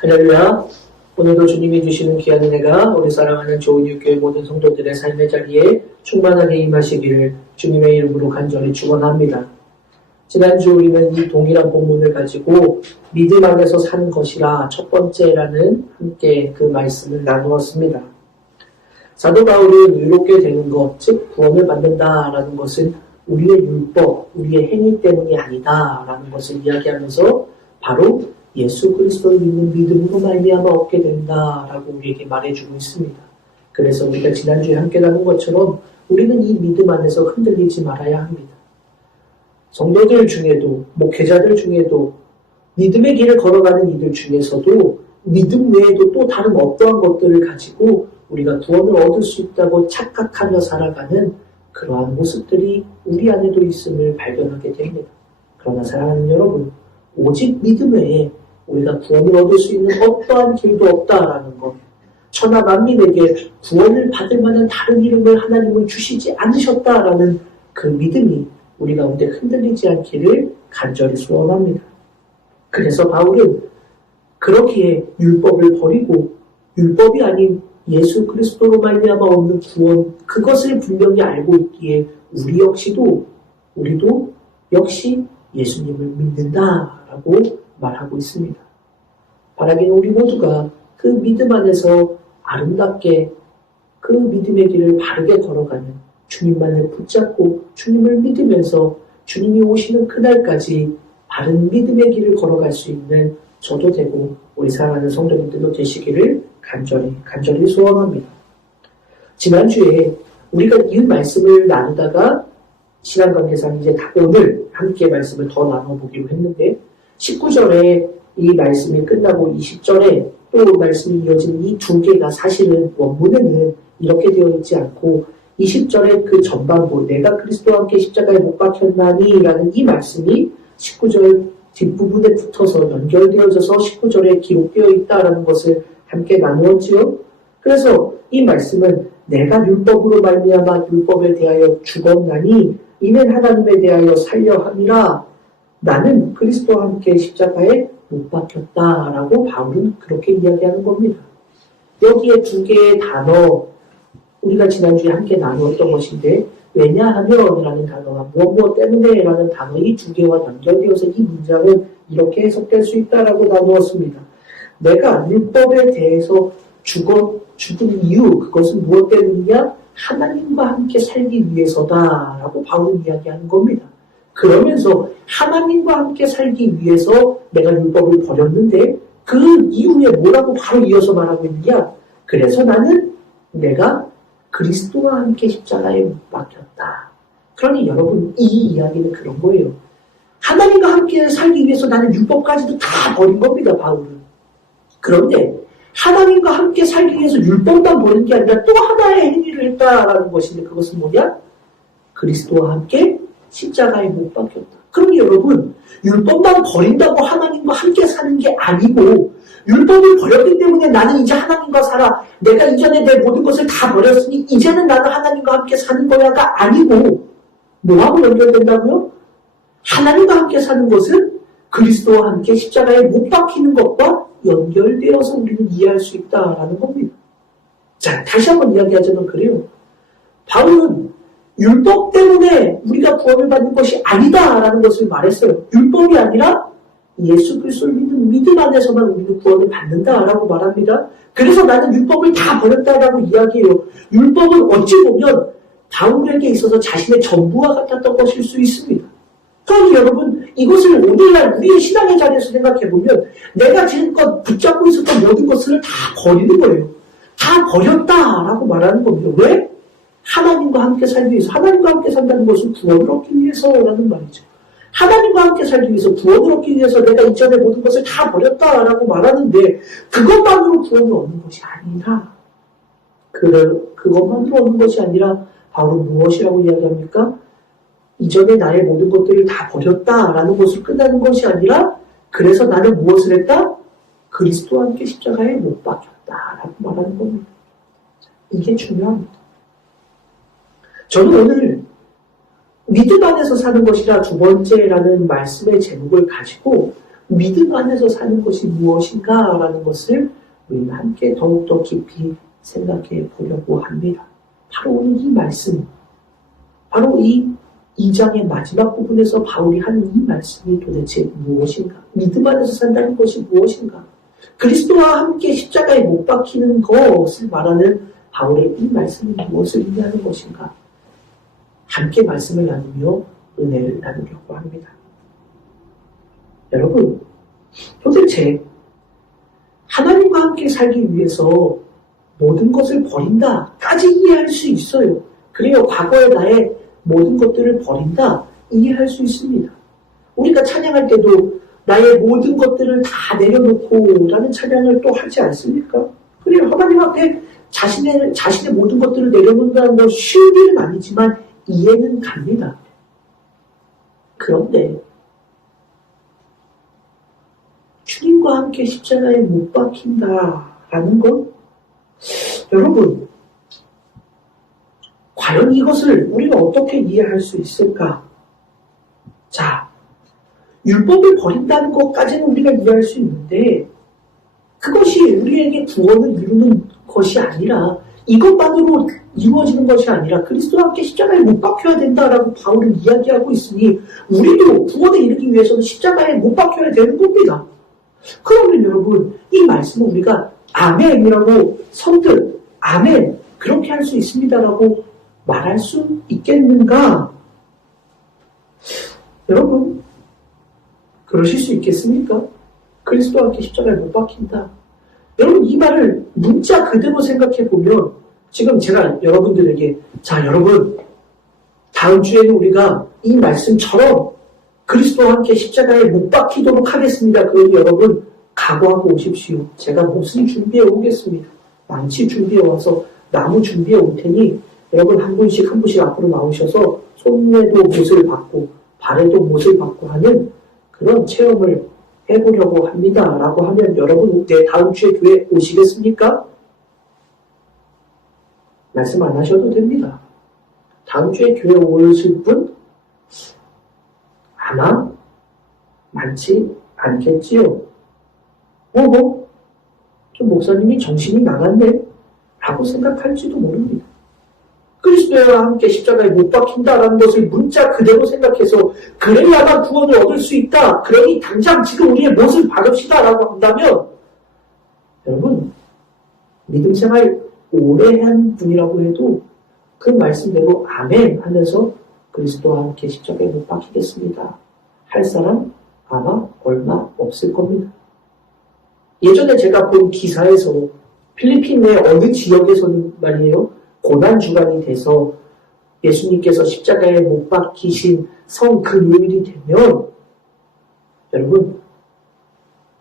할렐루야. 오늘도 주님이 주시는 귀한 은혜가 우리 사랑하는 조은유교회 모든 성도들의 삶의 자리에 충만하게 임하시기를 주님의 이름으로 간절히 축원합니다. 지난주 우리는 이 동일한 본문을 가지고 믿음 안에서 사는 것이라 첫 번째라는 함께 그 말씀을 나누었습니다. 사도 바울은 의롭게 되는 것, 즉 구원을 받는다라는 것은 우리의 율법, 우리의 행위 때문이 아니다라는 것을 이야기하면서 바로 예수 그리스도를 믿는 믿음으로 말미암아 얻게 된다라고 우리에게 말해주고 있습니다. 그래서 우리가 지난주에 함께 나눈 것처럼 우리는 이 믿음 안에서 흔들리지 말아야 합니다. 성도들 중에도, 목회자들 중에도, 믿음의 길을 걸어가는 이들 중에서도 믿음 외에도 또 다른 어떠한 것들을 가지고 우리가 구원을 얻을 수 있다고 착각하며 살아가는 그러한 모습들이 우리 안에도 있음을 발견하게 됩니다. 그러나 사랑하는 여러분, 오직 믿음 외에 우리가 구원을 얻을 수 있는 어떠한 길도 없다라는 것, 천하 만민에게 구원을 받을 만한 다른 이름을 하나님은 주시지 않으셨다라는 그 믿음이 우리 가운데 흔들리지 않기를 간절히 소원합니다. 그래서 바울은 그렇기에 율법을 버리고 율법이 아닌 예수 그리스도로 말미암아 얻는 구원, 그것을 분명히 알고 있기에 우리도 역시 예수님을 믿는다라고 말하고 있습니다. 바라기는 우리 모두가 그 믿음 안에서 아름답게 그 믿음의 길을 바르게 걸어가는, 주님만을 붙잡고 주님을 믿으면서 주님이 오시는 그날까지 바른 믿음의 길을 걸어갈 수 있는 저도 되고 우리 사랑하는 성도님들도 되시기를 간절히 소원합니다. 지난주에 우리가 이 말씀을 나누다가 시간 관계상 이제 오늘 함께 말씀을 더 나눠보기로 했는데 19절에 이 말씀이 끝나고 20절에 또 말씀이 이어지는 이 두 개가 사실은 원문에는 이렇게 되어 있지 않고 20절의 그 전반부 내가 그리스도와 함께 십자가에 못 박혔나니 라는 이 말씀이 19절 뒷부분에 붙어서 연결되어져서 19절에 기록되어 있다라는 것을 함께 나누었지요. 그래서 이 말씀은 내가 율법으로 말미암아 율법에 대하여 죽었나니 이는 하나님에 대하여 살려 함이라. 나는 그리스도와 함께 십자가에 못 박혔다라고 바울은 그렇게 이야기하는 겁니다. 여기에 두 개의 단어, 우리가 지난주에 함께 나누었던 것인데 왜냐하면이라는 단어와 무엇 때문에라는 단어, 이 두 개와 연결되어서 이 문장은 이렇게 해석될 수 있다라고 나누었습니다. 내가 율법에 대해서 죽은 이유, 그것은 무엇 때문이냐? 하나님과 함께 살기 위해서다라고 바울은 이야기하는 겁니다. 그러면서 하나님과 함께 살기 위해서 내가 율법을 버렸는데 그 이후에 뭐라고 바로 이어서 말하고 있느냐? 그래서 나는 내가 그리스도와 함께 십자가에 못 박혔다. 그러니 여러분, 이 이야기는 그런 거예요. 하나님과 함께 살기 위해서 나는 율법까지도 다 버린 겁니다, 바울은. 그런데 하나님과 함께 살기 위해서 율법만 버린 게 아니라 또 하나의 행위를 했다라는 것인데 그것은 뭐냐? 그리스도와 함께 십자가에 못 박혔다. 그러니 여러분, 율법만 버린다고 하나님과 함께 사는 게 아니고 율법을 버렸기 때문에 나는 이제 하나님과 살아. 내가 이전에 내 모든 것을 다 버렸으니 이제는 나는 하나님과 함께 사는 거야가 아니고 뭐하고 연결된다고요? 하나님과 함께 사는 것은 그리스도와 함께 십자가에 못 박히는 것과 연결되어서 우리는 이해할 수 있다라는 겁니다. 자, 다시 한번 이야기하자면 그래요. 바울은 율법 때문에 우리가 구원을 받는 것이 아니다라는 것을 말했어요. 율법이 아니라 예수 그리스도를 믿는 믿음 안에서만 우리는 구원을 받는다라고 말합니다. 그래서 나는 율법을 다 버렸다라고 이야기해요. 율법은 어찌 보면 바울에게 있어서 자신의 전부와 같았던 것일 수 있습니다. 그러니 여러분, 이것을 오늘날 우리의 신앙의 자리에서 생각해보면 내가 지금껏 붙잡고 있었던 모든 것을 다 버리는 거예요. 다 버렸다라고 말하는 겁니다. 왜? 하나님과 함께 살기 위해서. 하나님과 함께 산다는 것은 구원을 얻기 위해서라는 말이죠. 하나님과 함께 살기 위해서, 구원을 얻기 위해서 내가 이전에 모든 것을 다 버렸다라고 말하는데 그것만으로 구원을 얻는 것이 아니라 그것만으로 얻는 것이 아니라 바울은 무엇이라고 이야기합니까? 이전에 나의 모든 것들을 다 버렸다라는 것을 끝나는 것이 아니라 그래서 나는 무엇을 했다? 그리스도와 함께 십자가에 못 박혔다라고 말하는 겁니다. 이게 중요합니다. 저는 오늘 믿음 안에서 사는 것이라 두 번째라는 말씀의 제목을 가지고 믿음 안에서 사는 것이 무엇인가라는 것을 우리는 함께 더욱더 깊이 생각해 보려고 합니다. 바로 오늘 이 말씀, 바로 이 2장의 마지막 부분에서 바울이 하는 이 말씀이 도대체 무엇인가? 믿음 안에서 산다는 것이 무엇인가? 그리스도와 함께 십자가에 못 박히는 것을 말하는 바울의 이 말씀은 무엇을 의미하는 것인가? 함께 말씀을 나누며 은혜를 나누려고 합니다. 여러분, 도대체 하나님과 함께 살기 위해서 모든 것을 버린다까지 이해할 수 있어요. 그래요. 과거의 나의 모든 것들을 버린다 이해할 수 있습니다. 우리가 찬양할 때도 나의 모든 것들을 다 내려놓고 라는 찬양을 또 하지 않습니까? 그래요. 하나님 앞에 자신의 모든 것들을 내려놓는다는 건 쉬운 일은 아니지만 이해는 갑니다. 그런데 주님과 함께 십자가에 못 박힌다라는 건 여러분 과연 이것을 우리가 어떻게 이해할 수 있을까? 자, 율법을 버린다는 것까지는 우리가 이해할 수 있는데 그것이 우리에게 구원을 이루는 것이 아니라 이것만으로 이루어지는 것이 아니라 그리스도와 함께 십자가에 못 박혀야 된다라고 바울은 이야기하고 있으니 우리도 구원에 이르기 위해서는 십자가에 못 박혀야 되는 겁니다. 그러면 여러분 이 말씀은 우리가 아멘이라고 선뜻 아멘 그렇게 할 수 있습니다라고 말할 수 있겠는가? 여러분 그러실 수 있겠습니까? 그리스도와 함께 십자가에 못 박힌다. 여러분 이 말을 문자 그대로 생각해 보면 지금 제가 여러분들에게 자 여러분 다음 주에는 우리가 이 말씀처럼 그리스도와 함께 십자가에 못 박히도록 하겠습니다. 그러니 여러분 각오하고 오십시오. 제가 못을 준비해 오겠습니다. 망치 준비해 와서 나무 준비해 올 테니 여러분 한 분씩 앞으로 나오셔서 손에도 못을 받고 발에도 못을 받고 하는 그런 체험을 해보려고 합니다. 라고 하면 여러분 다음 주에 교회 오시겠습니까? 말씀 안 하셔도 됩니다. 다음 주에 교회 오실 분 아마 많지 않겠지요. 좀 목사님이 정신이 나갔네 라고 생각할지도 모릅니다. 그리스도와 함께 십자가에 못 박힌다라는 것을 문자 그대로 생각해서 그래야만 구원을 얻을 수 있다. 그러니 당장 지금 우리의 못을 박읍시다 라고 한다면 여러분 믿음 생활 오래 한 분이라고 해도 그 말씀대로 아멘 하면서 그리스도와 함께 십자가에 못 박히겠습니다 할 사람 아마 얼마 없을 겁니다. 예전에 제가 본 기사에서 필리핀 내 어느 지역에서는 말이에요 고난주간이 돼서 예수님께서 십자가에 못 박히신 성금요일이 되면 여러분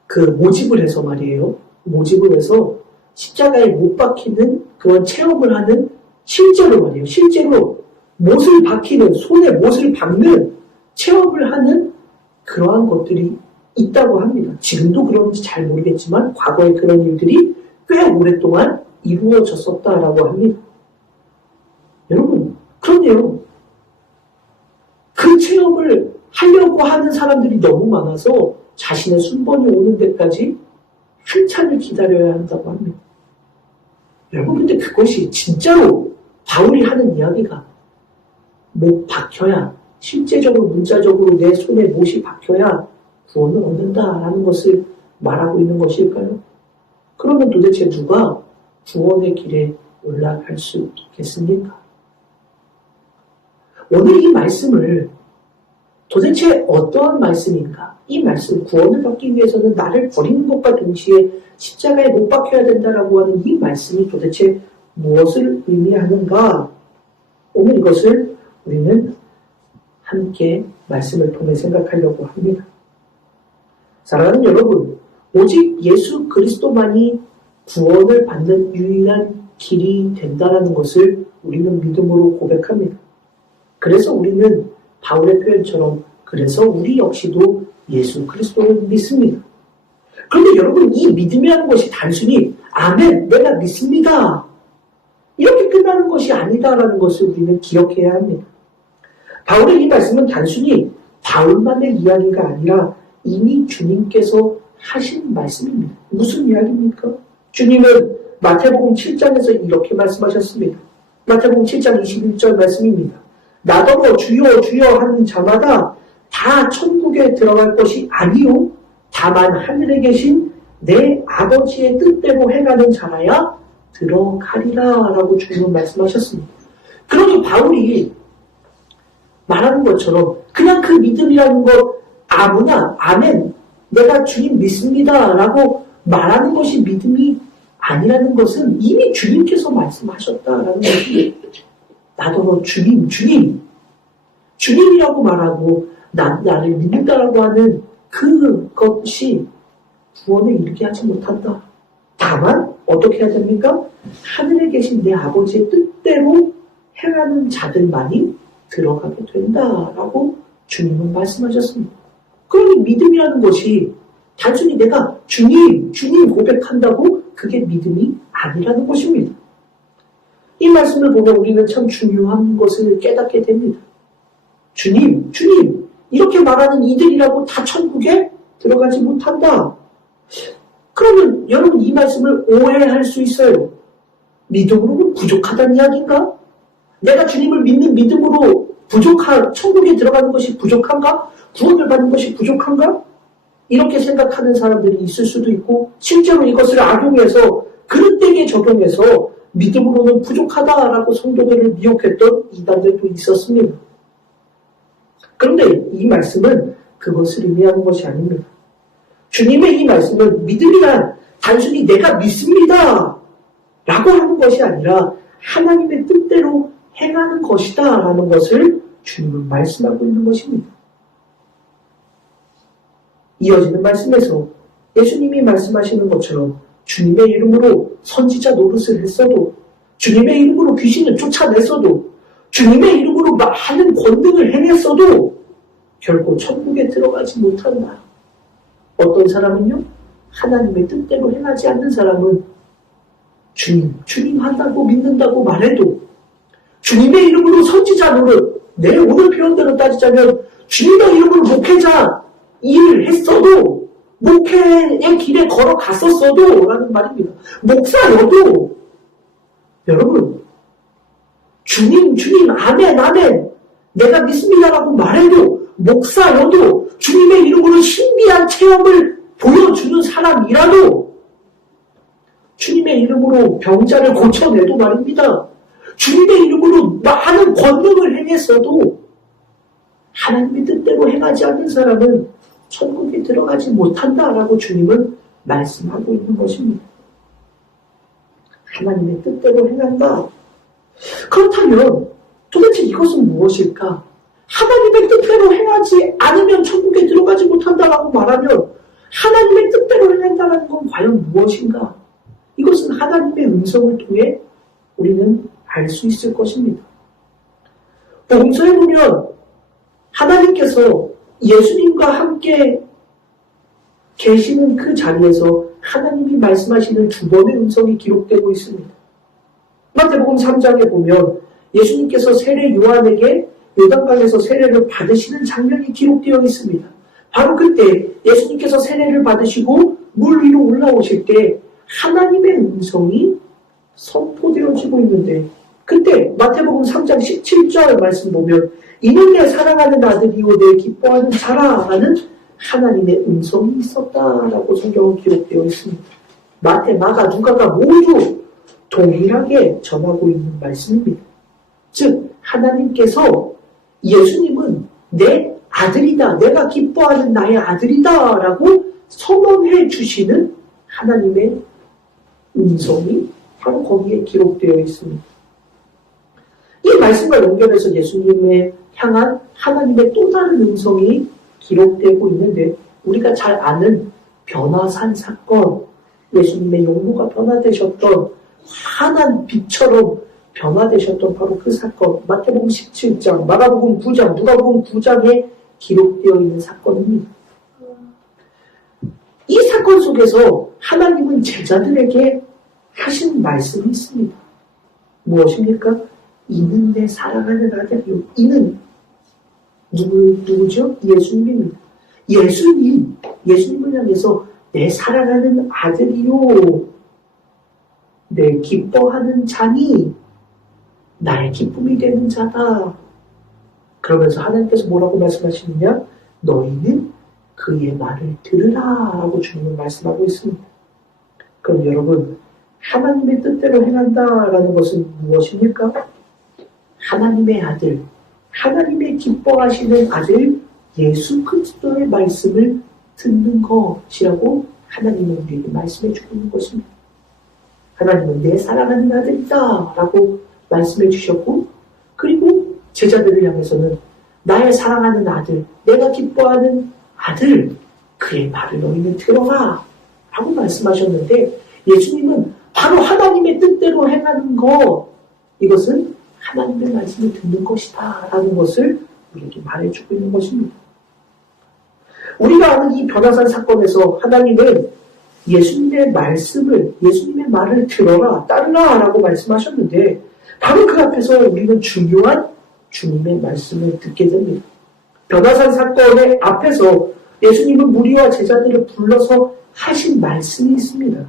그 모집을 해서 말이에요 모집을 해서 십자가에 못 박히는 그런 체험을 하는 실제로 못을 박히는 손에 못을 박는 체험을 하는 그러한 것들이 있다고 합니다. 지금도 그런지 잘 모르겠지만 과거에 그런 일들이 꽤 오랫동안 이루어졌었다라고 합니다. 여러분 그런데요 그 체험을 하려고 하는 사람들이 너무 많아서 자신의 순번이 오는 데까지 한참을 기다려야 한다고 합니다. 여러분 근데 그것이 진짜로 바울이 하는 이야기가 못 박혀야 실제적으로 문자적으로 내 손에 못이 박혀야 구원을 얻는다라는 것을 말하고 있는 것일까요? 그러면 도대체 누가 구원의 길에 올라갈 수 있겠습니까? 오늘 이 말씀을 도대체 어떠한 말씀인가? 이 말씀, 구원을 받기 위해서는 나를 버리는 것과 동시에 십자가에 못 박혀야 된다라고 하는 이 말씀이 도대체 무엇을 의미하는가? 오늘 이것을 우리는 함께 말씀을 통해 생각하려고 합니다. 사랑하는 여러분, 오직 예수 그리스도만이 구원을 받는 유일한 길이 된다는 것을 우리는 믿음으로 고백합니다. 그래서 우리는 바울의 표현처럼 그래서 우리 역시도 예수 그리스도를 믿습니다. 그런데 여러분 이 믿음이라는 것이 단순히 아멘 내가 믿습니다 이렇게 끝나는 것이 아니다라는 것을 우리는 기억해야 합니다. 바울의 이 말씀은 단순히 바울만의 이야기가 아니라 이미 주님께서 하신 말씀입니다. 무슨 이야기입니까? 주님은 마태복음 7장에서 이렇게 말씀하셨습니다. 마태복음 7장 21절 말씀입니다. 나더러 주여 주여 하는 자마다 다 천국에 들어갈 것이 아니요 다만 하늘에 계신 내 아버지의 뜻대로 행하는 자라야 들어가리라 라고 주님은 말씀하셨습니다. 그러니 바울이 말하는 것처럼 그냥 그 믿음이라는 것 아무나 아멘 내가 주님 믿습니다 라고 말하는 것이 믿음이 아니라는 것은 이미 주님께서 말씀하셨다라는 것이 나더러 주님이라고 말하고 나를 믿는다라고 하는 그것이 구원에 이르게 하지 못한다. 다만 어떻게 해야 됩니까? 하늘에 계신 내 아버지의 뜻대로 행하는 자들만이 들어가게 된다라고 주님은 말씀하셨습니다. 그러니 믿음이라는 것이 단순히 내가 주님 고백한다고 그게 믿음이 아니라는 것입니다. 이 말씀을 보면 우리는 참 중요한 것을 깨닫게 됩니다. 주님 이렇게 말하는 이들이라고 다 천국에 들어가지 못한다. 그러면 여러분 이 말씀을 오해할 수 있어요. 믿음으로는 부족하다는 이야기인가? 내가 주님을 믿는 믿음으로 천국에 들어가는 것이 부족한가? 구원을 받는 것이 부족한가? 이렇게 생각하는 사람들이 있을 수도 있고 실제로 이것을 악용해서 그릇되게 적용해서 믿음으로는 부족하다라고 성도들을 미혹했던 이단들도 있었습니다. 그런데 이 말씀은 그것을 의미하는 것이 아닙니다. 주님의 이 말씀은 믿음이란 단순히 내가 믿습니다 라고 하는 것이 아니라 하나님의 뜻대로 행하는 것이다 라는 것을 주님은 말씀하고 있는 것입니다. 이어지는 말씀에서 예수님이 말씀하시는 것처럼 주님의 이름으로 선지자 노릇을 했어도 주님의 이름으로 귀신을 쫓아냈어도 주님의 이름으로 많은 권능을 행했어도 결코 천국에 들어가지 못한다. 어떤 사람은요? 하나님의 뜻대로 행하지 않는 사람은 주님 한다고 믿는다고 말해도 주님의 이름으로 선지자 노릇, 내 오늘 표현대로 따지자면 주님의 이름으로 목회자 일을 했어도 목회의 길에 걸어갔었어도 라는 말입니다. 목사여도 여러분 주님 아멘 내가 믿습니다라고 말해도 목사여도 주님의 이름으로 신비한 체험을 보여주는 사람이라도 주님의 이름으로 병자를 고쳐내도 말입니다. 주님의 이름으로 많은 권능을 행했어도 하나님의 뜻대로 행하지 않는 사람은 천국에 들어가지 못한다라고 주님은 말씀하고 있는 것입니다. 하나님의 뜻대로 행한다. 그렇다면 도대체 이것은 무엇일까? 하나님의 뜻대로 행하지 않으면 천국에 들어가지 못한다라고 말하면 하나님의 뜻대로 행한다는 건 과연 무엇인가? 이것은 하나님의 음성을 통해 우리는 알 수 있을 것입니다. 복음서에 보면 하나님께서 예수님과 함께 계시는 그 자리에서 하나님이 말씀하시는 두 번의 음성이 기록되고 있습니다. 마태복음 3장에 보면 예수님께서 세례 요한에게 요단강에서 세례를 받으시는 장면이 기록되어 있습니다. 바로 그때 예수님께서 세례를 받으시고 물 위로 올라오실 때 하나님의 음성이 선포되어지고 있는데 그때 마태복음 3장 17절 말씀 보면 이는 내 사랑하는 아들이요 내 기뻐하는 자라라는 하나님의 음성이 있었다라고 성경은 기록되어 있습니다. 마태, 마가, 누가가 모두 동일하게 전하고 있는 말씀입니다. 즉 하나님께서 예수님은 내 아들이다, 내가 기뻐하는 나의 아들이다 라고 선언해 주시는 하나님의 음성이 바로 거기에 기록되어 있습니다. 이 말씀과 연결해서 예수님에 향한 하나님의 또 다른 음성이 기록되고 있는데 우리가 잘 아는 변화산 사건, 예수님의 용모가 변화되셨던 환한 빛처럼 변화되셨던 바로 그 사건, 마태복음 17장, 마가복음 9장, 누가복음 9장에 기록되어 있는 사건입니다. 이 사건 속에서 하나님은 제자들에게 하신 말씀이 있습니다. 무엇입니까? 이는 내 사랑하는 아들이요. 이는 누구죠? 예수님입니다. 예수님을 향해서 내 사랑하는 아들이요, 내 기뻐하는 자니 나의 기쁨이 되는 자다. 그러면서 하나님께서 뭐라고 말씀하시느냐? 너희는 그의 말을 들으라 라고 주님은 말씀하고 있습니다. 그럼 여러분, 하나님의 뜻대로 행한다라는 것은 무엇입니까? 하나님의 아들, 하나님의 기뻐하시는 아들 예수 그리스도의 말씀을 듣는 것이라고 하나님은 우리에게 말씀해 주고 있는 것입니다. 하나님은 내 사랑하는 아들이다 라고 말씀해 주셨고, 그리고 제자들을 향해서는 나의 사랑하는 아들, 내가 기뻐하는 아들, 그의 말을 너희는 들어라 라고 말씀하셨는데, 예수님은 바로 하나님의 뜻대로 행하는 것, 이것은 하나님의 말씀을 듣는 것이다 라는 것을 우리에게 말해주고 있는 것입니다. 우리가 아는 이 변화산 사건에서 하나님은 예수님의 말을 들어라, 따르라 라고 말씀하셨는데, 바로 그 앞에서 우리는 중요한 주님의 말씀을 듣게 됩니다. 변화산 사건의 앞에서 예수님은 무리와 제자들을 불러서 하신 말씀이 있습니다.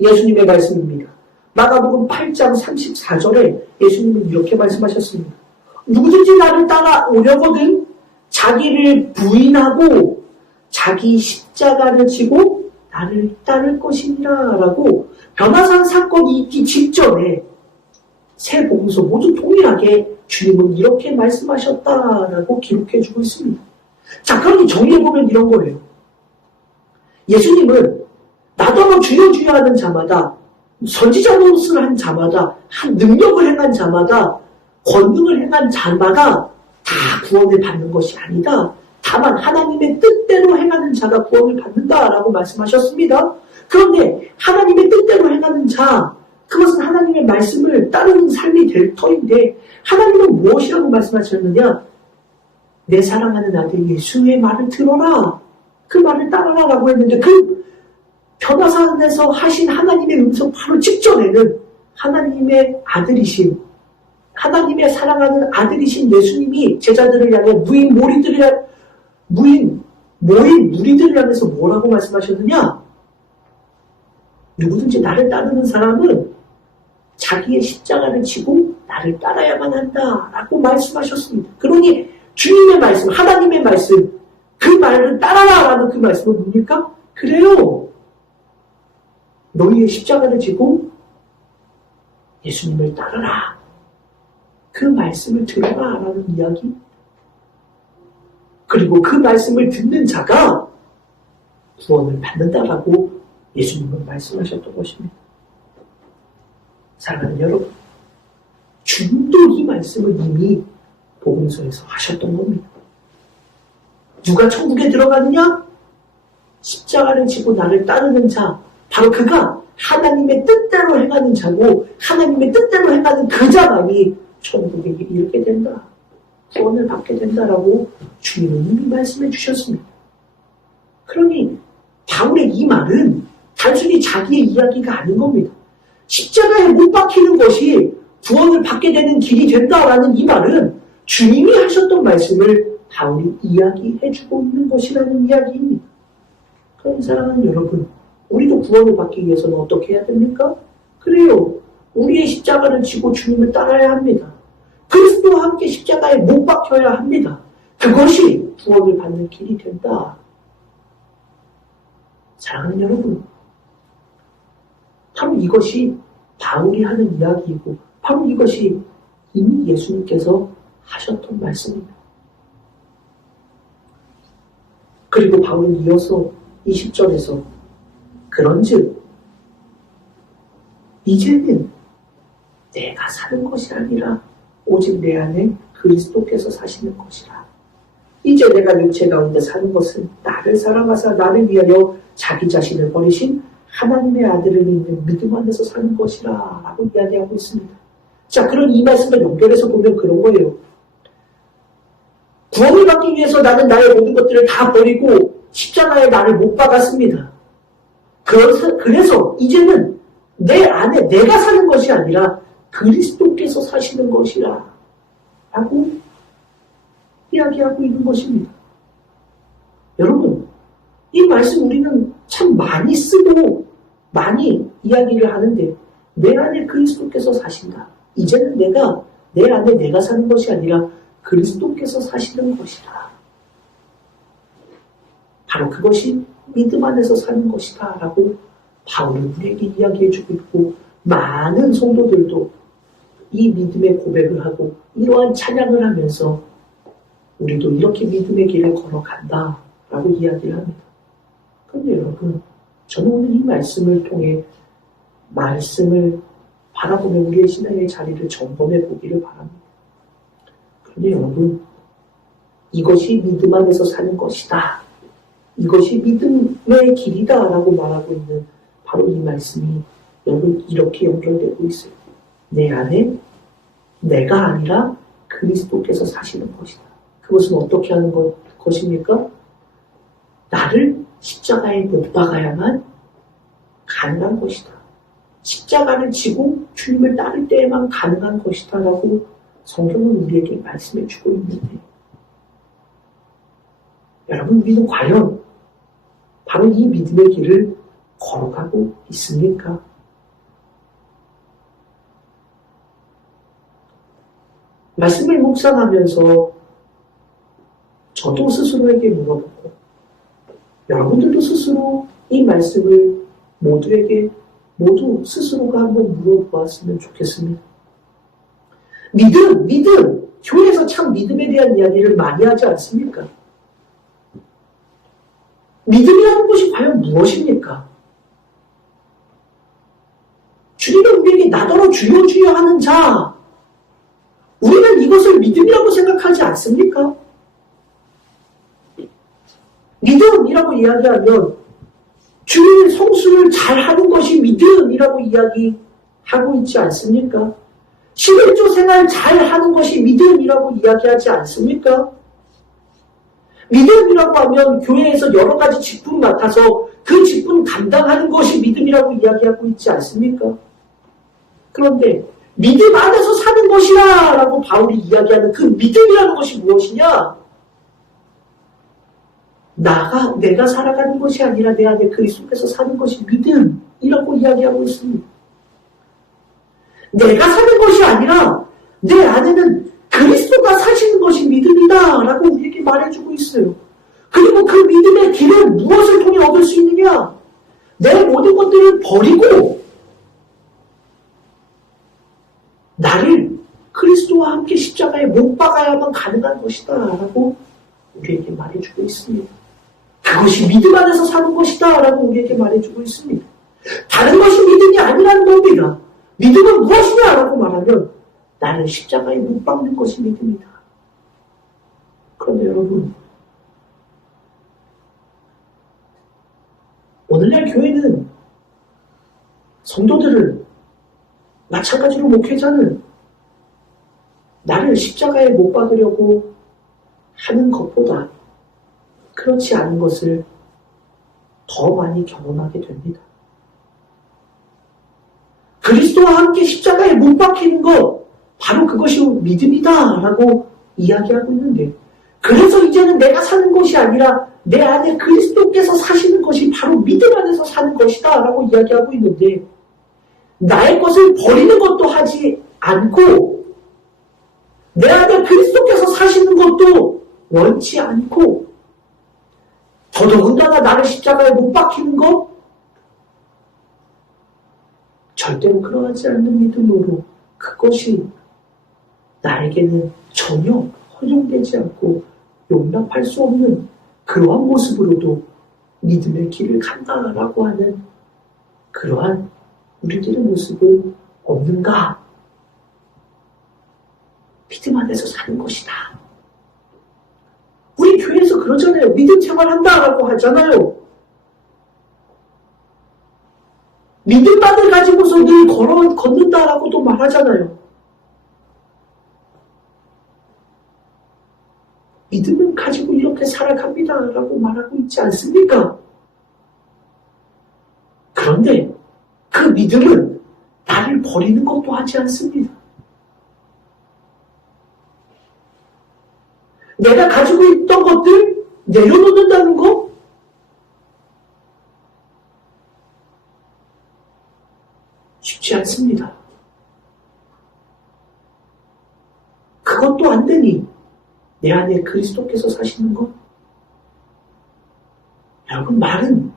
예수님의 말씀입니다. 마가복음 8장 34절에 예수님은 이렇게 말씀하셨습니다. 누구든지 나를 따라오려거든 자기를 부인하고 자기 십자가를 지고 나를 따를 것이니라 라고, 변화산 사건이 있기 직전에 세 복음서 모두 동일하게 주님은 이렇게 말씀하셨다라고 기록해주고 있습니다. 자, 그럼 정리해보면 이런 거예요. 예수님은 나더러 주여 주여 하는 자마다, 선지자 노릇을 한 자마다, 한 능력을 행한 자마다, 권능을 행한 자마다 다 구원을 받는 것이 아니다. 다만 하나님의 뜻대로 행하는 자가 구원을 받는다라고 말씀하셨습니다. 그런데 하나님의 뜻대로 행하는 자, 그것은 하나님의 말씀을 따르는 삶이 될 터인데, 하나님은 무엇이라고 말씀하셨느냐? 내 사랑하는 아들 예수의 말을 들어라, 그 말을 따라라 라고 했는데, 그 변화산에서 하신 하나님의 음성 바로 직전에는 하나님의 아들이신, 하나님의 사랑하는 아들이신 예수님이 제자들을 향해 모인 무리들을 향해서 뭐라고 말씀하셨느냐? 누구든지 나를 따르는 사람은 자기의 십자가를 지고 나를 따라야만 한다 라고 말씀하셨습니다. 그러니 주님의 말씀, 하나님의 말씀, 그 말을 따라라 라는 그 말씀은 뭡니까? 그래요, 너희의 십자가를 지고 예수님을 따르라, 그 말씀을 들어라 라는 이야기. 그리고 그 말씀을 듣는 자가 구원을 받는다라고 예수님은 말씀하셨던 것입니다. 사랑하는 여러분, 주님도 이 말씀을 이미 복음서에서 하셨던 겁니다. 누가 천국에 들어가느냐? 십자가를 지고 나를 따르는 자, 바로 그가 하나님의 뜻대로 행하는 자고, 하나님의 뜻대로 행하는 그 자만이 천국에 이르게 된다, 구원을 받게 된다라고 주님은 이미 말씀해 주셨습니다. 그러니 바울의 이 말은 단순히 자기의 이야기가 아닌 겁니다. 십자가에 못 박히는 것이 구원을 받게 되는 길이 된다라는 이 말은 주님이 하셨던 말씀을 바울이 이야기해주고 있는 것이라는 이야기입니다. 그런 사랑하는 여러분, 우리도 구원을 받기 위해서는 어떻게 해야 됩니까? 그래요, 우리의 십자가를 지고 주님을 따라야 합니다. 그리스도와 함께 십자가에 못 박혀야 합니다. 그것이 구원을 받는 길이 된다. 사랑하는 여러분, 바로 이것이 바울이 하는 이야기이고, 바로 이것이 이미 예수님께서 하셨던 말씀입니다. 그리고 바울은 이어서 20절에서 그런즉 이제는 내가 사는 것이 아니라 오직 내 안에 그리스도께서 사시는 것이라. 이제 내가 육체 가운데 사는 것은 나를 사랑하사 나를 위하여 자기 자신을 버리신 하나님의 아들을 믿는 믿음 안에서 사는 것이라 라고 이야기하고 있습니다. 자, 그런 이 말씀을 연결해서 보면 그런 거예요. 구원을 받기 위해서 나는 나의 모든 것들을 다 버리고 십자가에 나를 못 박았습니다. 그래서 이제는 내 안에 내가 사는 것이 아니라 그리스도께서 사시는 것이라 라고 이야기하고 있는 것입니다. 여러분, 이 말씀 우리는 참 많이 쓰고 많이 이야기를 하는데 내 안에 그리스도께서 사신다. 이제는 내 안에 내가 사는 것이 아니라 그리스도께서 사시는 것이다. 바로 그것이 믿음 안에서 사는 것이다 라고 바울은 우리에게 이야기해주고 있고, 많은 성도들도 이 믿음의 고백을 하고 이러한 찬양을 하면서 우리도 이렇게 믿음의 길을 걸어간다 라고 이야기를 합니다. 그런데 여러분, 저는 오늘 이 말씀을 통해 말씀을 바라보며 우리의 신앙의 자리를 점검해 보기를 바랍니다. 그런데 여러분, 이것이 믿음 안에서 사는 것이다, 이것이 믿음의 길이다 라고 말하고 있는 바로 이 말씀이 여러분 이렇게 연결되고 있어요. 내 안에 내가 아니라 그리스도께서 사시는 것이다. 그것은 어떻게 하는 것입니까? 나를 십자가에 못 박아야만 가능한 것이다. 십자가를 지고 주님을 따를 때에만 가능한 것이다 라고 성경은 우리에게 말씀해 주고 있는데, 여러분, 우리는 과연 바로 이 믿음의 길을 걸어가고 있습니까? 말씀을 묵상하면서 저도 스스로에게 물어보고 여러분들도 스스로 이 말씀을 모두 스스로가 한번 물어보았으면 좋겠습니다. 믿음! 교회에서 참 믿음에 대한 이야기를 많이 하지 않습니까? 믿음이라는 것이 과연 무엇입니까? 주님이 우리에게 나더러 주여 주여 하는 자, 우리는 이것을 믿음이라고 생각하지 않습니까? 믿음이라고 이야기하면 주일 성수를 잘하는 것이 믿음이라고 이야기하고 있지 않습니까? 11조 생활 잘하는 것이 믿음이라고 이야기하지 않습니까? 믿음이라고 하면 교회에서 여러 가지 직분 맡아서 그 직분 감당하는 것이 믿음이라고 이야기하고 있지 않습니까? 그런데 믿음 안에서 사는 것이라 라고 바울이 이야기하는 그 믿음이라는 것이 무엇이냐? 내가 살아가는 것이 아니라 내 안에 그리스도께서 사는 것이 믿음이라고 이야기하고 있습니다. 내가 사는 것이 아니라 내 안에는 그리스도가 사시는 것이 믿음이다 라고 우리에게 말해주고 있어요. 그리고 그 믿음의 길은 무엇을 통해 얻을 수 있느냐? 내 모든 것들을 버리고 나를 그리스도와 함께 십자가에 못 박아야만 가능한 것이다 라고 우리에게 말해주고 있습니다. 그것이 믿음 안에서 사는 것이다 라고 우리에게 말해주고 있습니다. 다른 것이 믿음이 아니라는 겁니다. 믿음은 무엇이냐 라고 말하면 나는 십자가에 못 박는 것이 믿음이다. 그런데 여러분, 오늘날 교회는 성도들을, 마찬가지로 목회자는 나를 십자가에 못 박으려고 하는 것보다 그렇지 않은 것을 더 많이 경험하게 됩니다. 그리스도와 함께 십자가에 못 박히는 것, 바로 그것이 믿음이다 라고 이야기하고 있는데, 그래서 이제는 내가 사는 것이 아니라 내 안에 그리스도께서 사시는 것이 바로 믿음 안에서 사는 것이다 라고 이야기하고 있는데, 나의 것을 버리는 것도 하지 않고 내 안에 그리스도께서 사시는 것도 원치 않고, 더더군다나 나를 십자가에 못 박히는 것, 절대로 그러하지 않는 믿음으로 그것이 나에게는 전혀 허용되지 않고 용납할 수 없는 그러한 모습으로도 믿음의 길을 간다라고 하는 그러한 우리들의 모습은 없는가? 믿음 안에서 사는 것이다. 우리 교회에서 그러잖아요. 믿음 생활한다라고 하잖아요. 믿음만을 가지고서 늘 걷는다라고도 말하잖아요. 믿음을 가지고 이렇게 살아갑니다라고 말하고 있지 않습니까? 그런데 그 믿음은 나를 버리는 것도 하지 않습니다. 내가 가지고 있던 것들, 내려놓는다는 거? 쉽지 않습니다. 그것도 안 되니 내 안에 그리스도께서 사시는 것? 여러분, 말은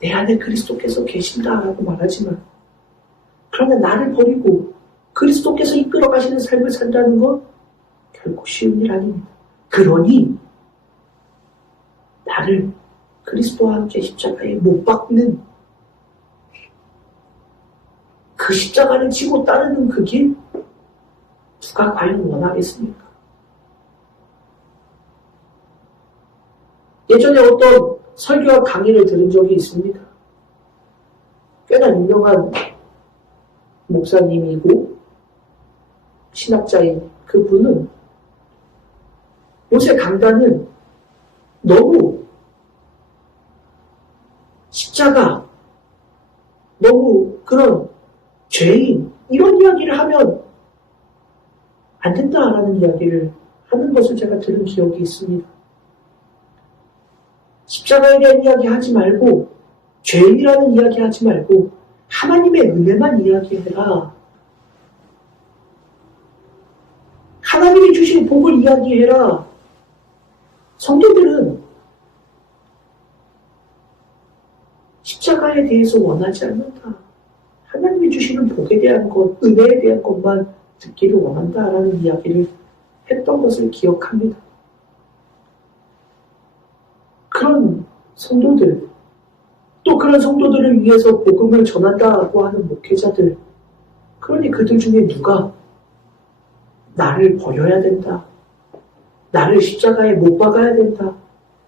내 안에 그리스도께서 계신다라고 말하지만, 그러나 나를 버리고 그리스도께서 이끌어 가시는 삶을 산다는 건 결코 쉬운 일 아닙니다. 그러니 나를 그리스도와 함께 십자가에 못 박는 그 십자가를 지고 따르는 그 길, 누가 과연 원하겠습니까? 예전에 어떤 설교와 강의를 들은 적이 있습니다. 꽤나 유명한 목사님이고 신학자인 그 분은 요새 강단은 너무 십자가, 너무 그런 죄인, 이런 이야기를 하면 안 된다라는 이야기를 하는 것을 제가 들은 기억이 있습니다. 십자가에 대한 이야기 하지 말고, 죄인이라는 이야기 하지 말고, 하나님의 은혜만 이야기해라. 하나님이 주신 복을 이야기해라. 성도들은 십자가에 대해서 원하지 않는다. 하나님이 주시는 복에 대한 것, 은혜에 대한 것만 듣기를 원한다라는 이야기를 했던 것을 기억합니다. 그런 성도들, 또 그런 성도들을 위해서 복음을 전한다고 하는 목회자들, 그러니 그들 중에 누가 나를 버려야 된다, 나를 십자가에 못 박아야 된다,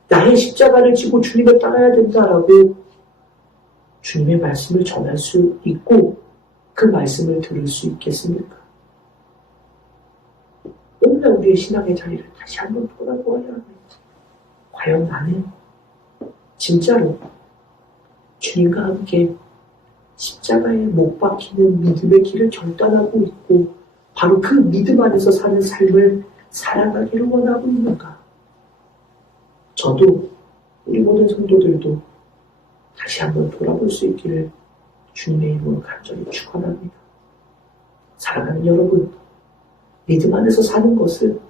나의 십자가를 지고 주님을 따라야 된다라고 주님의 말씀을 전할 수 있고 그 말씀을 들을 수 있겠습니까? 오늘날 우리의 신앙의 자리를 다시 한번 돌아보아야 합니다. 과연 나는 진짜로 주님과 함께 십자가에 못 박히는 믿음의 길을 결단하고 있고 바로 그 믿음 안에서 사는 삶을 살아가기를 원하고 있는가? 저도 우리 모든 성도들도 다시 한번 돌아볼 수 있기를 주님의 이름으로 간절히 축원합니다. 사랑하는 여러분, 믿음 안에서 사는 것은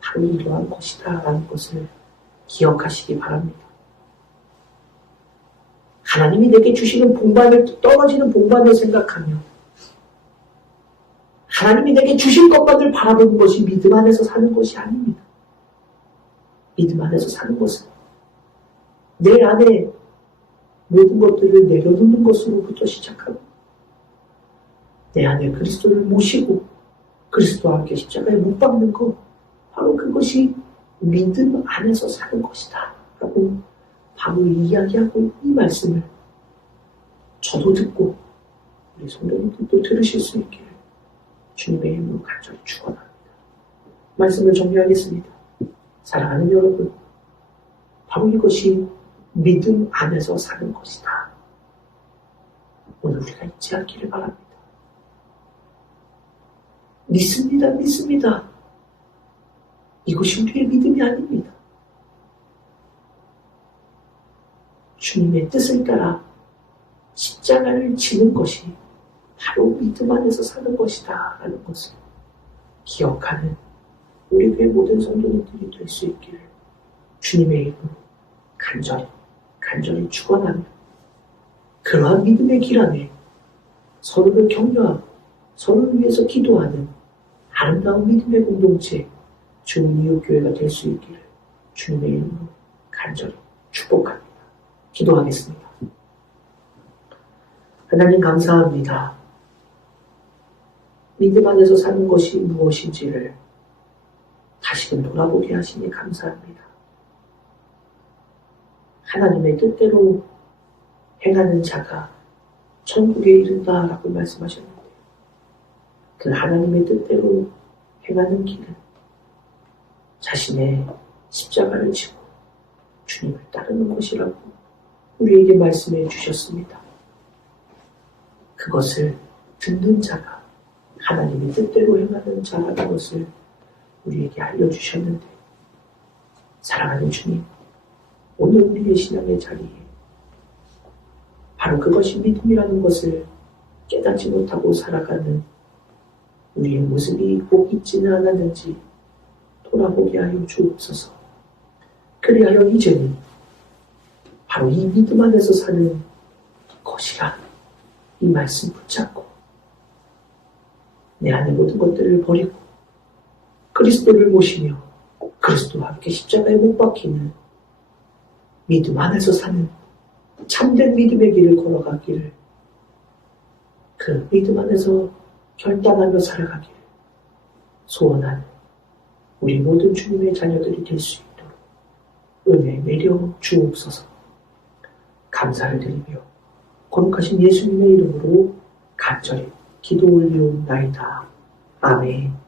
바로 이러한 것이다 라는 것을 기억하시기 바랍니다. 하나님이 내게 주시는 봉반을, 떨어지는 봉반을 생각하며 하나님이 내게 주신 것만을 바라보는 것이 믿음 안에서 사는 것이 아닙니다. 믿음 안에서 사는 것은 내 안에 모든 것들을 내려놓는 것으로부터 시작하고 내 안에 그리스도를 모시고 그리스도와 함께 십자가에 못 박는 것, 바로 그것이 믿음 안에서 사는 것이다 라고 바로 이야기하고 이 말씀을 저도 듣고 우리 성도님들도 들으실 수 있기를 주님의 이름으로 간절히 축원합니다. 말씀을 정리하겠습니다. 사랑하는 여러분, 바로 이것이 믿음 안에서 사는 것이다. 오늘 우리가 잊지 않기를 바랍니다. 믿습니다. 믿습니다. 이것이 우리의 믿음이 아닙니다. 주님의 뜻을 따라 십자가를 지는 것이 바로 믿음 안에서 사는 것이다 라는 것을 기억하는 우리 교회 모든 성도님들이 될 수 있기를 주님의 이름으로 간절히 축원하며 그러한 믿음의 길 안에 서로를 격려하고 서로를 위해서 기도하는 아름다운 믿음의 공동체 좋은 이웃교회가 될 수 있기를 주님의 이름으로 간절히 축복합니다. 기도하겠습니다. 하나님 감사합니다. 믿음 안에서 사는 것이 무엇인지를 다시금 돌아보게 하시니 감사합니다. 하나님의 뜻대로 행하는 자가 천국에 이른다라고 말씀하셨는데 그 하나님의 뜻대로 행하는 길은 자신의 십자가를 지고 주님을 따르는 것이라고 우리에게 말씀해 주셨습니다. 그것을 듣는 자가 하나님의 뜻대로 행하는 자라는 것을 우리에게 알려주셨는데 사랑하는 주님, 오늘 우리의 신앙의 자리에 바로 그것이 믿음이라는 것을 깨닫지 못하고 살아가는 우리의 모습이 꼭 있지는 않았는지 돌아보게 하여 주옵소서. 그리하여 이제는 바로 이 믿음 안에서 사는 것이라 이 말씀 붙잡고 내 안의 모든 것들을 버리고 그리스도를 모시며 그리스도와 함께 십자가에 못 박히는 믿음 안에서 사는 참된 믿음의 길을 걸어가기를, 그 믿음 안에서 결단하며 살아가기를 소원하는 우리 모든 주님의 자녀들이 될 수 있도록 은혜 내려 주옵소서. 감사를 드리며 거룩하신 예수님의 이름으로 간절히 기도 올리옵나이다. 아멘.